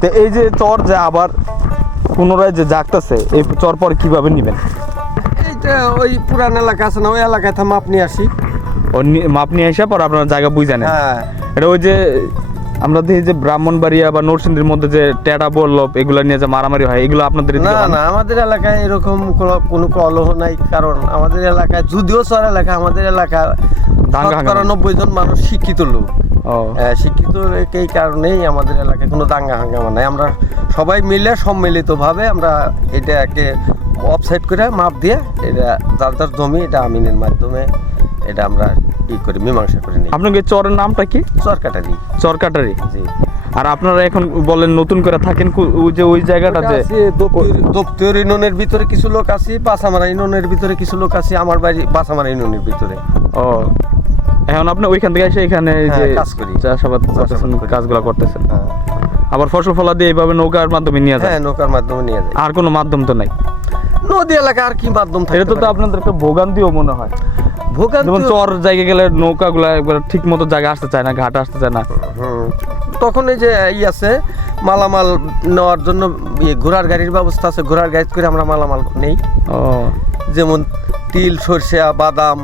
তো এই যে চর যে আবার পুনরায় যে জাগতেছে এই চর পর কীভাবে নিবেন? এইটা ওই পুরান এলাকা আছে না ওই এলাকায় থাম আপনি আসি। ও মাপ নিয়ে এসে পর আপনার জায়গা বুঝে নেন। হ্যাঁ। এটা ওই যে আমরা দেখি যে ব্রাহ্মণবাড়িয়া বা নরসিংদীর মধ্যে যে টেটা বল্লভ এগুলো নিয়ে যে মারামারি হয় এগুলো আপনাদের না না? আমাদের এলাকায় এরকম কোনো- কলহ নাই কারণ আমাদের এলাকায় যদিও চর এলাকা আমাদের এলাকা নব্বই জন মানুষ শিক্ষিত লোক। শিক্ষিত এই কারণেই আমাদের এলাকায় কোনো দাঙ্গা হাঙ্গামা নাই। আমরা সবাই মিলে সম্মিলিতভাবে আমরা এটাকে অফসাইড করে মাপ দিয়ে এটা যার যার জমি এটা আমিনের মাধ্যমে এটা আমরা ই করি মীমাংসা করে নিই। আপনাকে চরের নামটা কি? চরকাটারি। চরকাটারি। জি। আর আপনারা এখন বলেন নতুন করে থাকেন ওই যে ওই জায়গাটা যে দপ্তর ইউনিয়নের ভিতরে কিছু লোক আছে বাসামারা ইউনিয়নের ভিতরে কিছু লোক আছে আমার বাড়ি বাসামারা ইউনিয়নের ভিতরে। ও। এখন আপনি ওইখান থেকে এসে এখানে এই যে হ্যাঁ, কাজ করি। চাষাবাদ করতেছেন কাজগুলো করতেছেন। হ্যাঁ। আবার ফসল ফলা দিয়ে এইভাবে নৌকার মাধ্যমে নিয়ে যায়? হ্যাঁ নৌকার মাধ্যমে নিয়ে যায়। আর কোনো মাধ্যম তো নাই? নদী এলাকা আর কি মাধ্যম থাকে এটা তো আপনাদের একটা ভোগান্তিও মনে হয়। ভোগান্তি যেমন চর জায়গায় গেলে নৌকাগুলো একবার ঠিক মতো জায়গা আসতে চায় না ঘাট আসতে চায় না। তখন এই যে ই আছে মালামাল নেওয়ার জন্য ইয়ে ঘোড়ার গাড়ির ব্যবস্থা আছে। ঘোড়ার গাড়ি করে আমরা মালামাল নেই। যেমন তিল সরষা বাদাম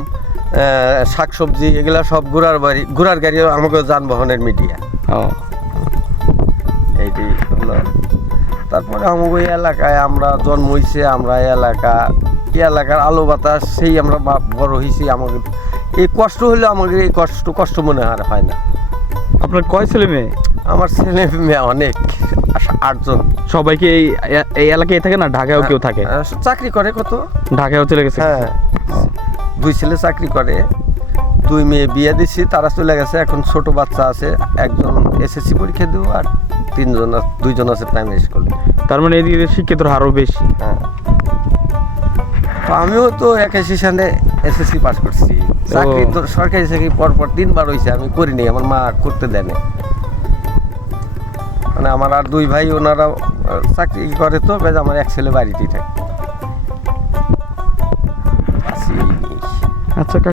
শাকসবজি এগুলা সব ঘোড়ার বাড়ি ঘোড়ার গাড়ি আমাকে যানবাহনের মিডিয়া। ও। এইটি হলো। তারপরে আমাকে এই এলাকায় আমরা জন্ম হয়েছে আমরা এই এলাকা এই এলাকার আলো বাতাস সেই আমরা বড় হয়েছি আমাকে এই কষ্ট হলে আমাকে এই কষ্ট কষ্ট মনে আর হয় না। আপনার কয় ছেলে মেয়ে? আমার ছেলে মেয়ে অনেক আটজন। সবাইকে এই এই এলাকায় থাকে না? ঢাকায়ও কেউ থাকে? চাকরি করে কত? ঢাকায়ও চলে গেছে? হ্যাঁ। দুই ছেলে চাকরি করে দুই মেয়ে বিয়ে দিছি তারা চলে গেছে। এখন ছোট বাচ্চা আছে একজন এসএসসি পরীক্ষা দেবো আর তিনজন দুইজন আছে প্রাইমারি স্কুলে তার মানে এদিকে শিক্ষিতর হারও বেশি। হ্যাঁ। তো আমিও তো একাশি সালে এসএসসি পাস করছি। চাকরি তো সরকারি চাকরি পর পর তিনবার হয়েছে আমি করিনি আমার মা করতে দেয়নি মানে আমার আর দুই ভাই ওনারা চাকরি করে তো আমার এক ছেলে বাড়িতেই থাকে। আচ্ছা